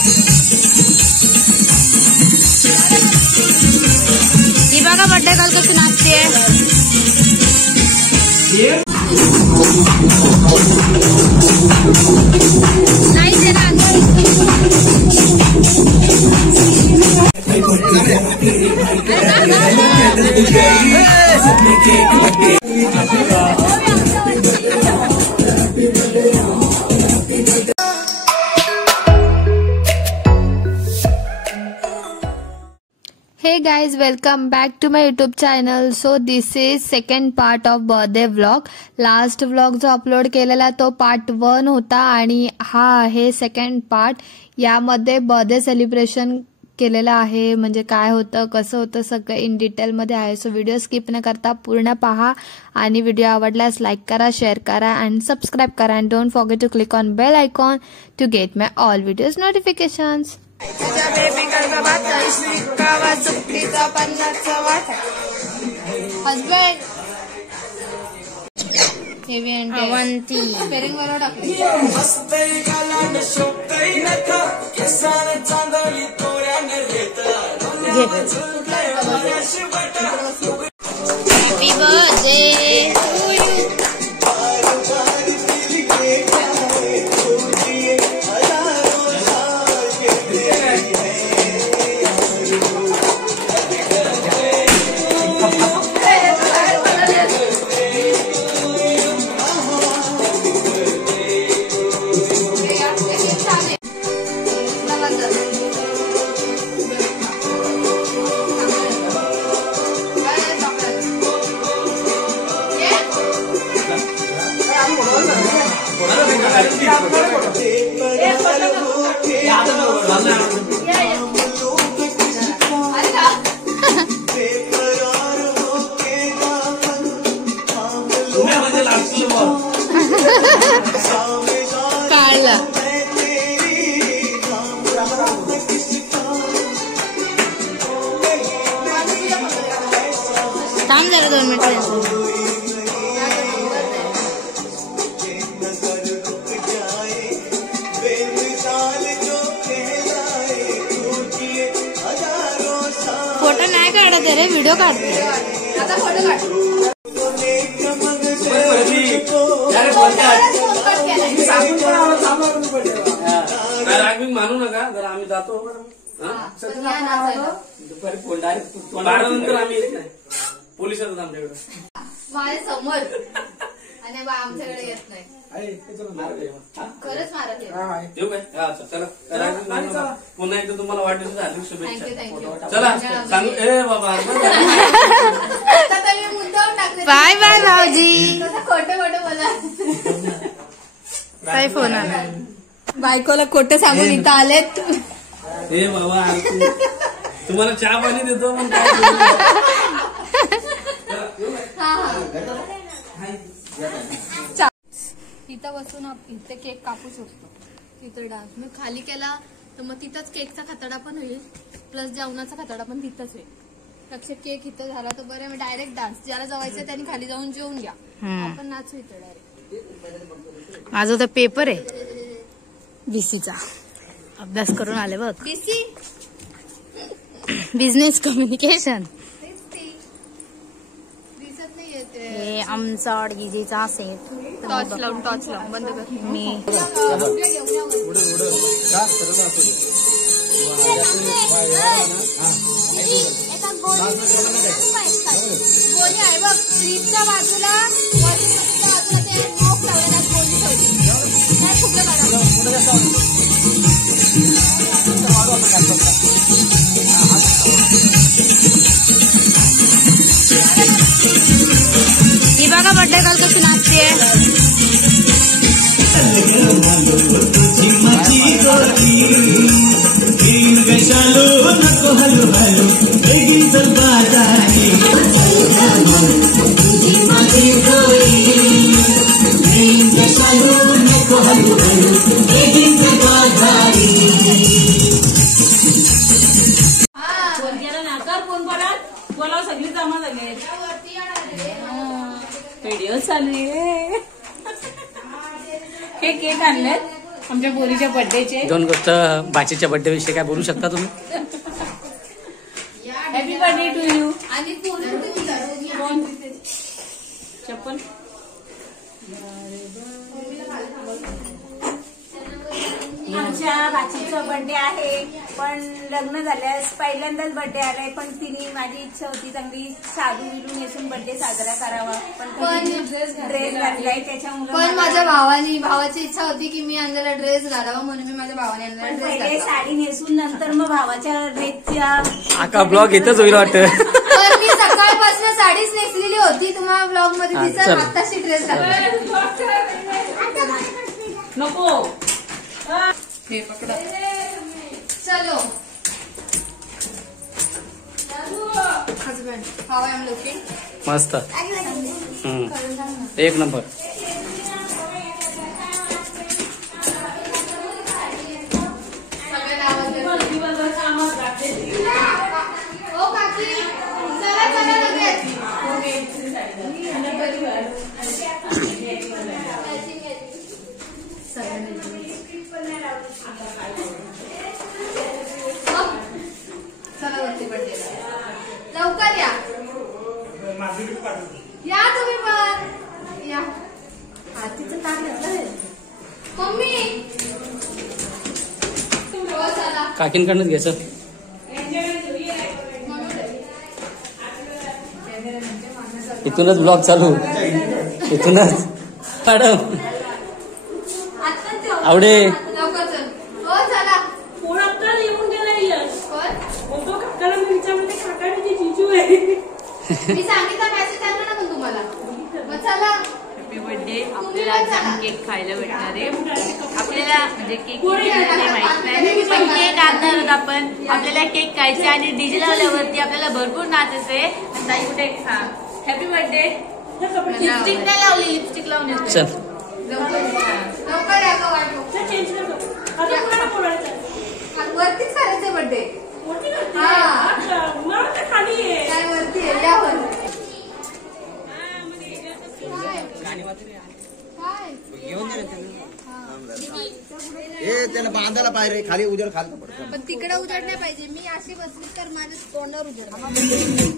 ही बघा birthday girl कशी नाचते. Hey guys, welcome back to my YouTube channel. So this is second part of birthday vlog. Last vlog जो upload केलेला तो part 1 होता आणि हा आहे सेकंड पार्ट. यामध्ये बर्थडे सेलिब्रेशन केलेला आहे, म्हणजे काय होतं कसं होतं सगळं इन डिटेल मध्ये आहे. सो व्हिडिओ स्किप न करता पूर्ण पहा आणि व्हिडिओ आवडल्यास लाईक करा, शेअर करा अँड सबस्क्राईब करा and don't forget to click on bell icon to get my all videos notifications. Husband Avanti स्पेरिंग बरोबर टाकली. Happy birthday to you. काढला थांब जरा 2 मिनिट. फोटो नाही काढत रे, व्हिडिओ काढते. आता फोटो काढ. मानू नका जरा आम्ही जातो. आम्ही येत नाही, पोलिस येतात आमच्याकडे माझ्या समोर आणि आमच्याकडे येत नाही. खरंच मारत येऊ काय. चला पुन्हा एकदा तुम्हाला वाढदिवसाच्या हार्दिक शुभेच्छा. चला सांगू ए बाबा. बाय बाय भाऊजी. खोटं खोटं बोला. काय फोन आला बायकोला खोटं सांगून इथं आलेत. ए बाबा तुम्हाला चहा पाणी देतो पण काय. तिथं बसून इथे केक कापू शकतो. तिथं डान्स मी खाली केला तर मग तिथंच केकचा खतडा पण होईल, प्लस जेवणाचा खतडा पण तिथंच होईल. पेक्षा केक इथं झाला तर बरं. मी डायरेक्ट डान्स ज्याला जवायचं त्यांनी खाली जाऊन जेवून घ्या, आपण नाचू इथं डायरेक्ट. माझा तर पेपर आहे बीसीचा, अभ्यास करून आले बघ. BC business communication. दिसत नाही येते. हे आमचा डीजेचा सेट. टॉर्च लावून बंद कर. मी गोली आहे बघ फ्रीजच्या बाजूला, बाजूला ते नोक लावलेला गोली ठेवली. काय खूप ही बघा बर्थडे गर्ल कशी नाचते. बोलाव सगळी जमा झाली. व्हिडिओ चालू आहे. केक आणलेत. आमच्या पोरीच्या बर्थडेचे. दोन गोष्ट बाचीच्या बर्थडे विषयी काय बोलू शकता तुम्ही? Happy birthday to you. आणि चप्पल आमच्या भाचीचा बर्थडे आहे, पण लग्न झाल्यास पहिल्यांदाच बर्थडे आलाय. पण तिने माझी इच्छा होती चांगली साधू विलून नेसून बर्थडे साजरा करावा, पण ड्रेस घातलाय त्याच्यामुळे. पण माझ्या भावाची इच्छा होती की मी आणलेला ड्रेस घालावा, म्हणून मी माझ्या भावाने आणलेला ड्रेस पहिले घातला. साडी नेसून नंतर मग भावाच्या ड्रेसच्या आका ब्लॉग इथंच होईल वाटतं. पण मी सकाळपासून साडीच नेसलेली होती, तुम्हाला ब्लॉग मध्ये हा, दिसत. चल. आत्ताशी ड्रेस घातला. नको. चलो husband, how I am looking. मस्त. एक नंबर. ओ काकी, चला चला लगेच. चला वरती बर्थडे लवकर या. या तुम्ही पण या. हातीचं ताट घेतलं मम्मी. हो चला. काकींकडनंच घ्यायचं. इथूनच ब्लॉग चालू. इथूनच मॅडम आवडे. लवकर चल. हो चला. फोन आता येऊन गेला यश. पण तो काकाला मी विचारलं, ते काका ती जिजू आहे. मी सांगितलं मेसेज आला ना पण तुम्हाला. मग चला. Happy birthday. आपल्याला आज केक खायला भेटणार आहे. आपल्याला म्हणजे केक माहित नाही, पण केक आणणार आहोत आपण. आपल्याला केक खायचे आणि डीजे लावल्यावरती आपल्याला भरपूर नाचायचंय. आणि ताई कुठे हॅपी बर्थडे. लिपस्टिक नाही लावली, लिपस्टिक लावून येतो. चल. लवकर या का वाटो. चेंज करतो. आता कोणाला बोलायचं? वरतीच करायचं बर्थडे. मोठी करते. हा. अच्छा, मला तर खाली आहे. काय वरती आहे यावर. त्याला बांधायला पाहिजे खाली उजेड खाली पडतो. पण तिकडे उजेड नाही पाहिजे. मी अशी बसली तर माझ्या तोंडावर उजेड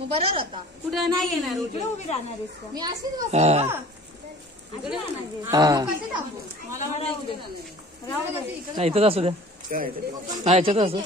बरोबर होता. कुठं नाही येणार, उभी राहणार आहेस का? मी अशीच बसली ना. हा कसे थांबू. नाही इथंच असू द्या. हा याच्यात असू.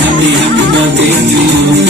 Happy birthday to you.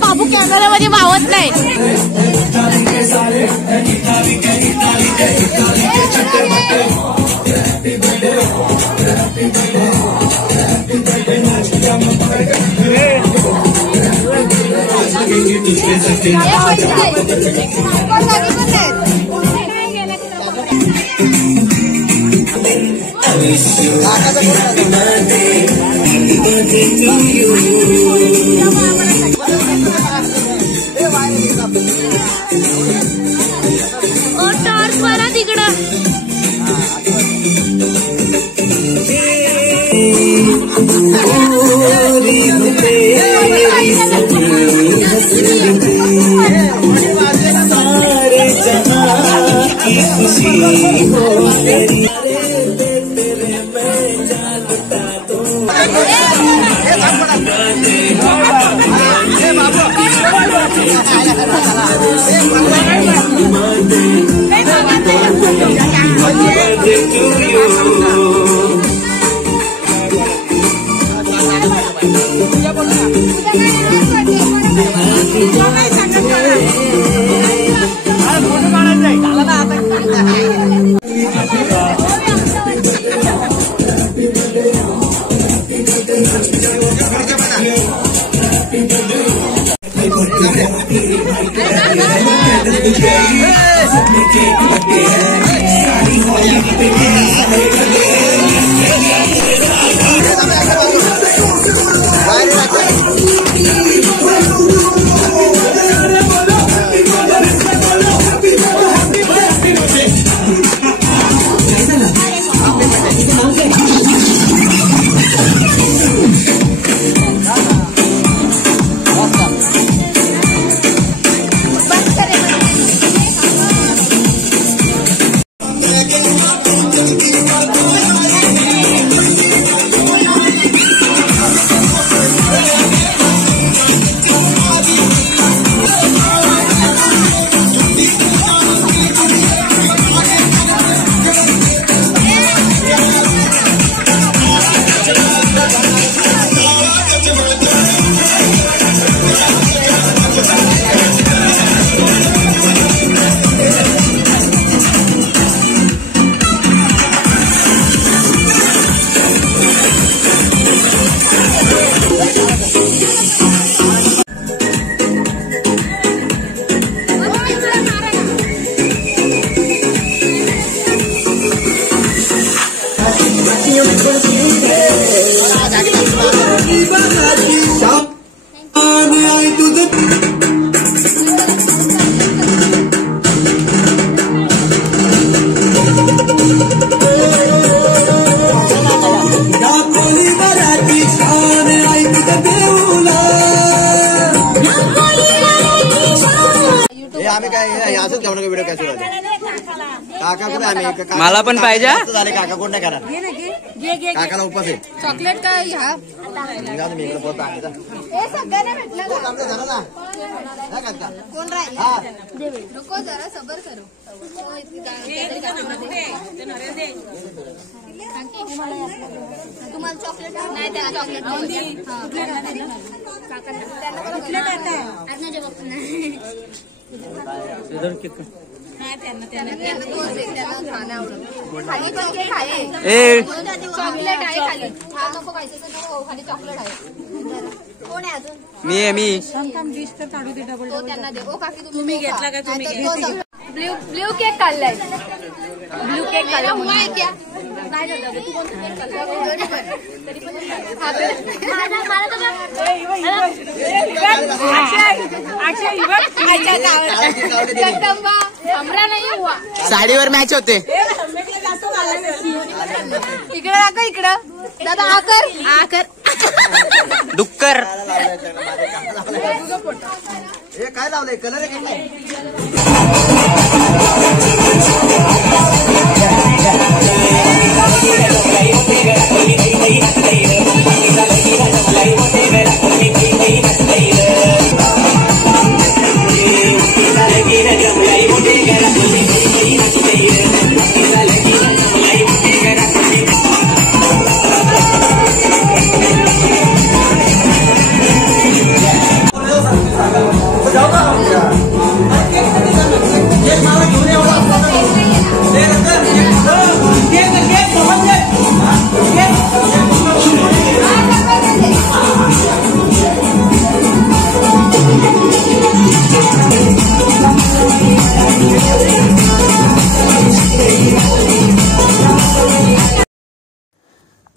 बाबू कॅमेरामध्ये मावत नाही. टॉर्च मारा तिकडं. मला पण पाहिजे. काका कोण नाही करा काकाला उपास आहे. चॉकलेट काय ह्या कोण राहील नको जरा सबर करो. तुम्हाला चॉकलेट नाही त्याला चॉकलेट चॉकलेट आहे खाली. हा नको खायचं खाली चॉकलेट आहे. कोण आहे अजून? मी तो त्यांना दे. ओ काकी तुम्ही घेतला का? ब्ल्यू केक काढलाय. ब्ल्यू केक काढला. साडीवर मॅच होते. इकडे दाखव, इकडं दादा आकर डुक्कर. हे काय लावलंय कलर आहे काय?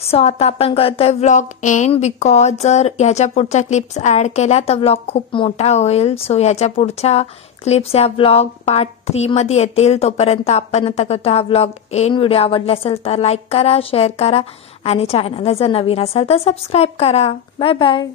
सो आता आपण करतोय व्लॉग एंड, बिकॉज जर ह्याच्या पुढच्या क्लिप्स ऍड केल्या तर व्लॉग खूप मोठा होईल. सो ह्याच्या पुढच्या क्लिप्स या व्लॉग पार्ट 3 मध्ये येतील. तोपर्यंत आपण आता करतो हा व्लॉग एंड. व्हिडिओ आवडला असेल तर लाईक करा, शेअर करा आणि चॅनलला जर नवीन असाल तर सबस्क्राईब करा. Bye bye.